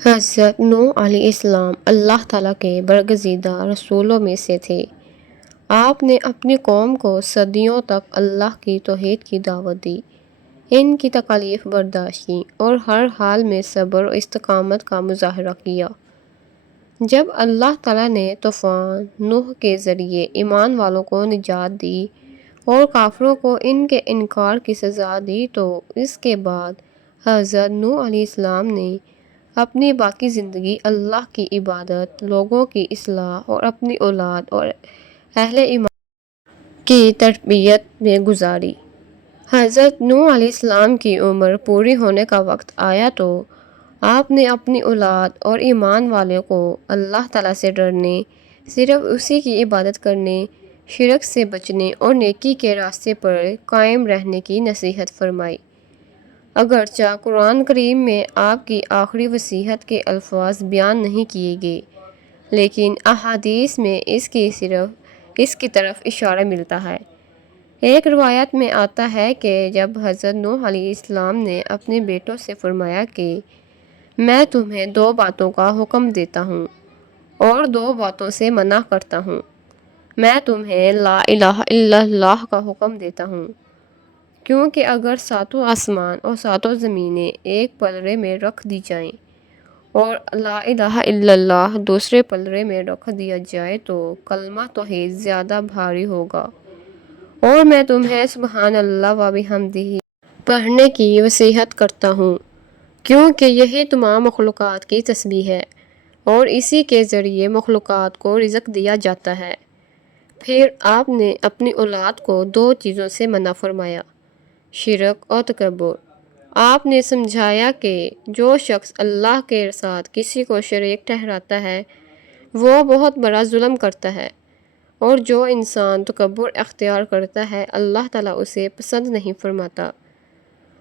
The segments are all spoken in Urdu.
حضرت نوح علیہ السلام اللہ تعالیٰ کے برگزیدہ رسولوں میں سے تھے۔ آپ نے اپنی قوم کو صدیوں تک اللہ کی توحید کی دعوت دی، ان کی تکالیف برداشت کی اور ہر حال میں صبر و استقامت کا مظاہرہ کیا۔ جب اللہ تعالیٰ نے طوفان نوح کے ذریعے ایمان والوں کو نجات دی اور کافروں کو ان کے انکار کی سزا دی تو اس کے بعد حضرت نوح علیہ السلام نے اپنی باقی زندگی اللہ کی عبادت، لوگوں کی اصلاح اور اپنی اولاد اور اہل ایمان کی تربیت میں گزاری۔ حضرت نوح علیہ السلام کی عمر پوری ہونے کا وقت آیا تو آپ نے اپنی اولاد اور ایمان والوں کو اللہ تعالیٰ سے ڈرنے، صرف اسی کی عبادت کرنے، شرک سے بچنے اور نیکی کے راستے پر قائم رہنے کی نصیحت فرمائی۔ اگرچہ قرآن کریم میں آپ کی آخری وصیت کے الفاظ بیان نہیں کیے گئے، لیکن احادیث میں اس کی طرف اشارہ ملتا ہے۔ ایک روایت میں آتا ہے کہ جب حضرت نوح علیہ السلام نے اپنے بیٹوں سے فرمایا کہ میں تمہیں 2 باتوں کا حکم دیتا ہوں اور 2 باتوں سے منع کرتا ہوں، میں تمہیں لا الہ الا اللہ کا حکم دیتا ہوں، کیونکہ اگر 7 آسمان اور 7 زمینیں ایک پلڑے میں رکھ دی جائیں اور لا الہ الا اللہ دوسرے پلڑے میں رکھ دیا جائے تو کلمہ توحید زیادہ بھاری ہوگا، اور میں تمہیں سبحان اللہ و بحمدہ پڑھنے کی وصیت کرتا ہوں، کیونکہ یہی تمام مخلوقات کی تسبیح ہے اور اسی کے ذریعے مخلوقات کو رزق دیا جاتا ہے۔ پھر آپ نے اپنی اولاد کو 2 چیزوں سے منع فرمایا، شرک اور تکبر۔ آپ نے سمجھایا کہ جو شخص اللہ کے ساتھ کسی کو شریک ٹھہراتا ہے وہ بہت بڑا ظلم کرتا ہے، اور جو انسان تکبر اختیار کرتا ہے اللہ تعالیٰ اسے پسند نہیں فرماتا۔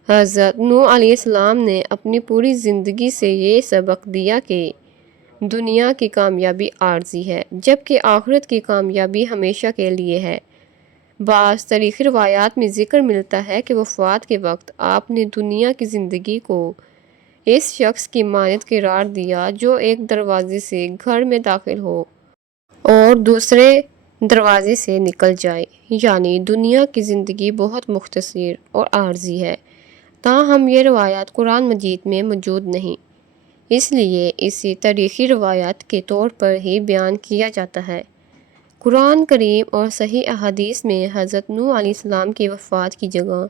حضرت نوح علیہ السلام نے اپنی پوری زندگی سے یہ سبق دیا کہ دنیا کی کامیابی عارضی ہے، جبکہ آخرت کی کامیابی ہمیشہ کے لیے ہے۔ بعض تاریخی روایات میں ذکر ملتا ہے کہ وفات کے وقت آپ نے دنیا کی زندگی کو اس شخص کی مانند قرار دیا جو ایک دروازے سے گھر میں داخل ہو اور دوسرے دروازے سے نکل جائے، یعنی دنیا کی زندگی بہت مختصر اور عارضی ہے۔ تاہم یہ روایات قرآن مجید میں موجود نہیں، اس لیے اسے تاریخی روایات کے طور پر ہی بیان کیا جاتا ہے۔ قرآن کریم اور صحیح احادیث میں حضرت نوح علیہ السلام کی وفات کی جگہ،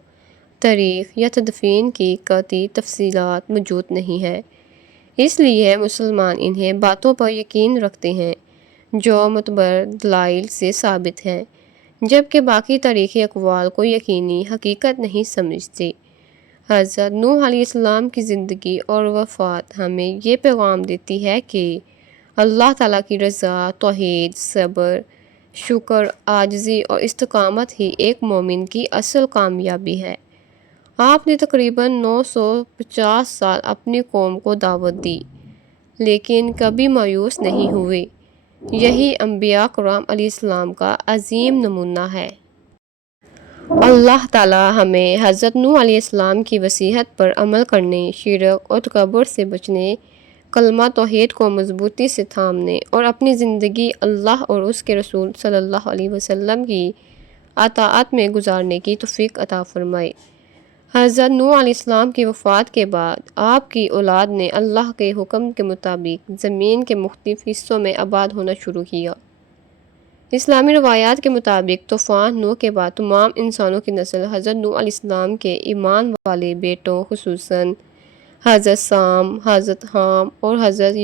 تاریخ یا تدفین کی قطعی تفصیلات موجود نہیں ہے، اس لیے مسلمان انہیں باتوں پر یقین رکھتے ہیں جو معتبر دلائل سے ثابت ہیں، جبکہ باقی تاریخی اقوال کو یقینی حقیقت نہیں سمجھتے۔ حضرت نوح علیہ السلام کی زندگی اور وفات ہمیں یہ پیغام دیتی ہے کہ اللہ تعالیٰ کی رضا، توحید، صبر، شکر، عاجزی اور استقامت ہی ایک مومن کی اصل کامیابی ہے۔ آپ نے تقریباً 950 سال اپنی قوم کو دعوت دی، لیکن کبھی مایوس نہیں ہوئے۔ یہی انبیاء کرام علیہ السلام کا عظیم نمونہ ہے۔ اللہ تعالیٰ ہمیں حضرت نوح علیہ السلام کی وصیت پر عمل کرنے، شرک اور تکبر سے بچنے، کلمہ توحید کو مضبوطی سے تھامنے اور اپنی زندگی اللہ اور اس کے رسول صلی اللہ علیہ وسلم کی اطاعت میں گزارنے کی توفیق عطا فرمائے۔ حضرت نوح علیہ السلام کی وفات کے بعد آپ کی اولاد نے اللہ کے حکم کے مطابق زمین کے مختلف حصوں میں آباد ہونا شروع کیا۔ اسلامی روایات کے مطابق طوفان نوح کے بعد تمام انسانوں کی نسل حضرت نوح علیہ السلام کے ایمان والے بیٹوں خصوصاً حضرت سام، حضرت حام اور حضرت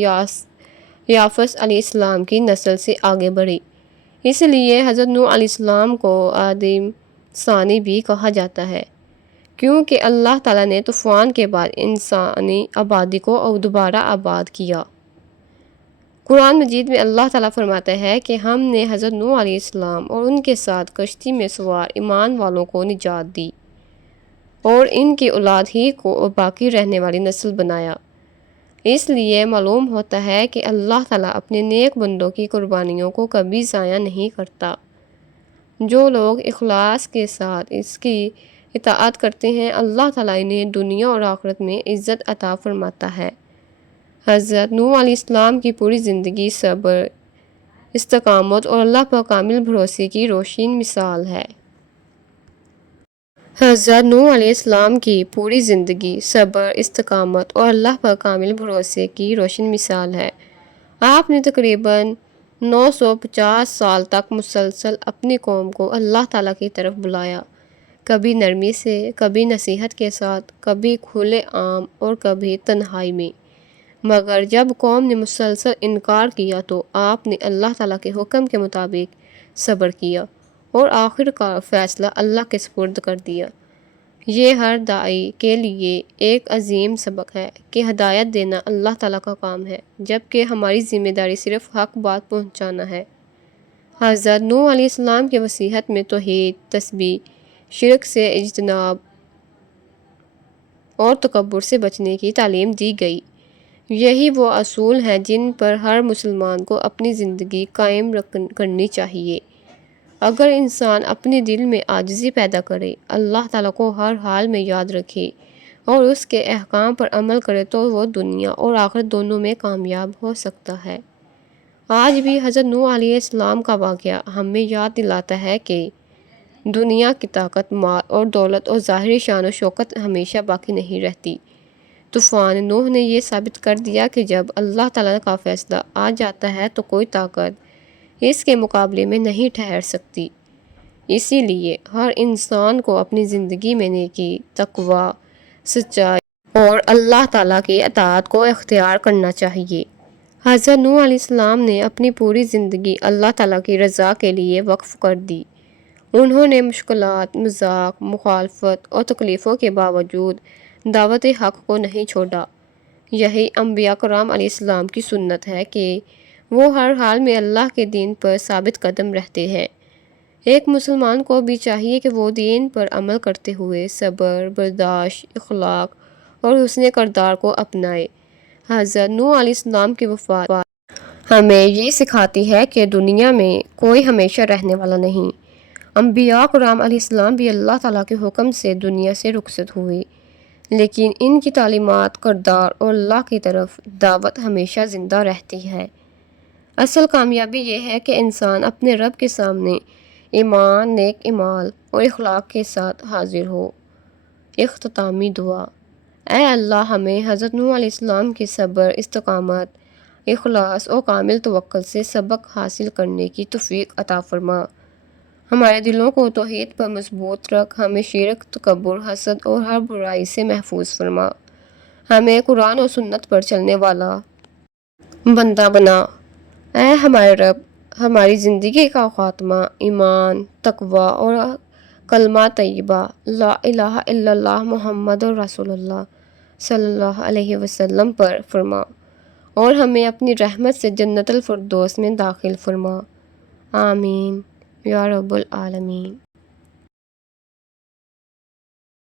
یافس علیہ السلام کی نسل سے آگے بڑھی۔ اس لیے حضرت نوح علیہ السلام کو آدم ثانی بھی کہا جاتا ہے، کیونکہ اللہ تعالیٰ نے طوفان کے بعد انسانی آبادی کو دوبارہ آباد کیا۔ قرآن مجید میں اللہ تعالیٰ فرماتا ہے کہ ہم نے حضرت نوح علیہ السلام اور ان کے ساتھ کشتی میں سوار ایمان والوں کو نجات دی اور ان کی اولاد ہی کو باقی رہنے والی نسل بنایا۔ اس لیے معلوم ہوتا ہے کہ اللہ تعالیٰ اپنے نیک بندوں کی قربانیوں کو کبھی ضائع نہیں کرتا۔ جو لوگ اخلاص کے ساتھ اس کی اطاعت کرتے ہیں اللہ تعالیٰ انہیں دنیا اور آخرت میں عزت عطا فرماتا ہے۔ حضرت نوح علیہ السلام کی پوری زندگی صبر، استقامت اور اللہ پر کامل بھروسے کی روشن مثال ہے۔ حضرت نوح علیہ السلام کی پوری زندگی صبر، استقامت اور اللہ پر کامل بھروسے کی روشن مثال ہے۔ آپ نے تقریباً 950 سال تک مسلسل اپنی قوم کو اللہ تعالیٰ کی طرف بلایا، کبھی نرمی سے، کبھی نصیحت کے ساتھ، کبھی کھلے عام اور کبھی تنہائی میں۔ مگر جب قوم نے مسلسل انکار کیا تو آپ نے اللہ تعالیٰ کے حکم کے مطابق صبر کیا اور آخر کار فیصلہ اللہ کے سپرد کر دیا۔ یہ ہر داعی کے لیے ایک عظیم سبق ہے کہ ہدایت دینا اللہ تعالیٰ کا کام ہے، جبکہ ہماری ذمہ داری صرف حق بات پہنچانا ہے۔ حضرت نوح علیہ السلام کی وصیت میں توحید، تسبیح، شرک سے اجتناب اور تکبر سے بچنے کی تعلیم دی گئی۔ یہی وہ اصول ہیں جن پر ہر مسلمان کو اپنی زندگی قائم کرنی چاہیے۔ اگر انسان اپنے دل میں عاجزی پیدا کرے، اللہ تعالیٰ کو ہر حال میں یاد رکھے اور اس کے احکام پر عمل کرے تو وہ دنیا اور آخرت دونوں میں کامیاب ہو سکتا ہے۔ آج بھی حضرت نوح علیہ السلام کا واقعہ ہمیں یاد دلاتا ہے کہ دنیا کی طاقت، مال اور دولت اور ظاہری شان و شوکت ہمیشہ باقی نہیں رہتی۔ طوفان نوح نے یہ ثابت کر دیا کہ جب اللہ تعالیٰ کا فیصلہ آ جاتا ہے تو کوئی طاقت اس کے مقابلے میں نہیں ٹھہر سکتی۔ اسی لیے ہر انسان کو اپنی زندگی میں نیکی، تقوی، سچائی اور اللہ تعالیٰ کی اطاعت کو اختیار کرنا چاہیے۔ حضرت نوح علیہ السلام نے اپنی پوری زندگی اللہ تعالیٰ کی رضا کے لیے وقف کر دی۔ انہوں نے مشکلات، مذاق، مخالفت اور تکلیفوں کے باوجود دعوت حق کو نہیں چھوڑا۔ یہی انبیاء کرام علیہ السلام کی سنت ہے کہ وہ ہر حال میں اللہ کے دین پر ثابت قدم رہتے ہیں۔ ایک مسلمان کو بھی چاہیے کہ وہ دین پر عمل کرتے ہوئے صبر، برداشت، اخلاق اور حسن کردار کو اپنائے۔ حضرت نوح علیہ السلام کی وفات ہمیں یہ سکھاتی ہے کہ دنیا میں کوئی ہمیشہ رہنے والا نہیں۔ انبیاء کرام علیہ السلام بھی اللہ تعالیٰ کے حکم سے دنیا سے رخصت ہوئے، لیکن ان کی تعلیمات، کردار اور اللہ کی طرف دعوت ہمیشہ زندہ رہتی ہے۔ اصل کامیابی یہ ہے کہ انسان اپنے رب کے سامنے ایمان، نیک اعمال اور اخلاق کے ساتھ حاضر ہو۔ اختتامی دعا: اے اللہ، ہمیں حضرت نوح علیہ السلام کے صبر، استقامت، اخلاص اور کامل توکل سے سبق حاصل کرنے کی توفیق عطا فرما۔ ہمارے دلوں کو توحید پر مضبوط رکھ، ہمیں شرک، تکبر، حسد اور ہر برائی سے محفوظ فرما۔ ہمیں قرآن و سنت پر چلنے والا بندہ بنا۔ اے ہمارے رب، ہماری زندگی کا خاتمہ ایمان، تقوی اور کلمہ طیبہ لا الہ الا اللہ محمد رسول اللہ صلی اللہ علیہ وسلم پر فرما اور ہمیں اپنی رحمت سے جنت الفردوس میں داخل فرما۔ آمین یا رب العالمین۔